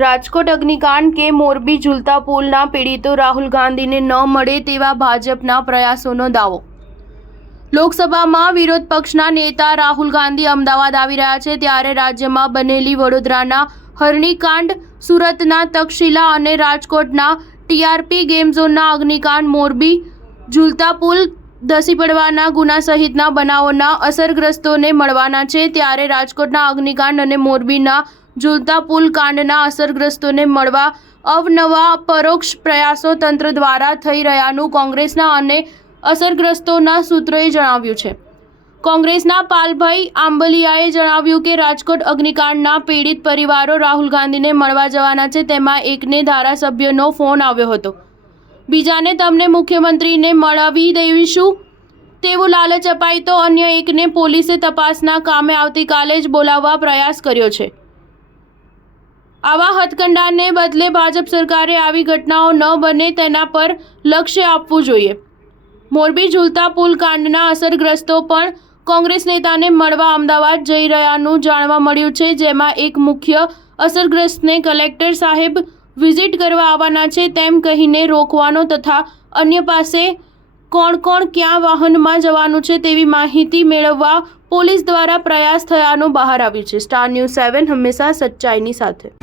રાજકોટ અગ્નિકાંડ કે મોરબી ઝૂલતા પુલના પીડિતો રાહુલ ગાંધીને ન મળે તેવા ભાજપના પ્રયાસોનો દાવો। લોકસભામાં વિરોધ પક્ષના નેતા રાહુલ ગાંધી અમદાવાદ આવી રહ્યા છે, ત્યારે રાજ્યમાં બનેલી વડોદરાના હરણીકાંડ, સુરતના તક્ષશિલા અને રાજકોટના ટીઆરપી ગેમ ઝોનના અગ્નિકાંડ, મોરબી ઝૂલતા પુલ ધસી પડવાના ગુના સહિતના બનાવોના અસરગ્રસ્તોને મળવાના છે, ત્યારે રાજકોટના અગ્નિકાંડ અને મોરબીના ઝૂલતા પુલ કાંડના અસરગ્રસ્તોને મળવા અવનવા પરોક્ષ પ્રયાસો તંત્ર દ્વારા થઈ રહ્યાનું કોંગ્રેસના અને અસરગ્રસ્તોના સૂત્રોએ જણાવ્યું છે। કોંગ્રેસના પાલભાઈ આંબલિયાએ જણાવ્યું કે રાજકોટ અગ્નિકાંડના પીડિત પરિવારો રાહુલ ગાંધીને મળવા જવાના છે, તેમાં એકને ધારાસભ્યનો ફોન આવ્યો હતો, બીજાને તમને મુખ્યમંત્રીને મળાવી દઈશું તેવું લાલચ અપાઈ તો અન્ય એકને પોલીસે તપાસના કામે આવતીકાલે જ બોલાવવા પ્રયાસ કર્યો છે। આવા હથકંડાને બદલે ભાજપ સરકારે આવી ઘટનાઓ ન બને તેના પર લક્ષ્ય આપવું જોઈએ। મોરબી ઝૂલતા પુલ કાંડના અસરગ્રસ્તો પણ કોંગ્રેસ નેતાને મળવા અમદાવાદ જઈ રહ્યાનું જાણવા મળ્યું છે, જેમાં એક મુખ્ય અસરગ્રસ્તને કલેક્ટર સાહેબ વિઝિટ કરવા આવવાના છે તેમ કહીને રોકવાનો તથા અન્ય પાસે કોણ ક્યાં વાહનમાં જવાનું છે તેવી માહિતી મેળવવા પોલીસ દ્વારા પ્રયાસ થયાનું બહાર આવ્યું છે। સ્ટાર ન્યૂઝ 7 હંમેશા સચ્ચાઈની સાથે।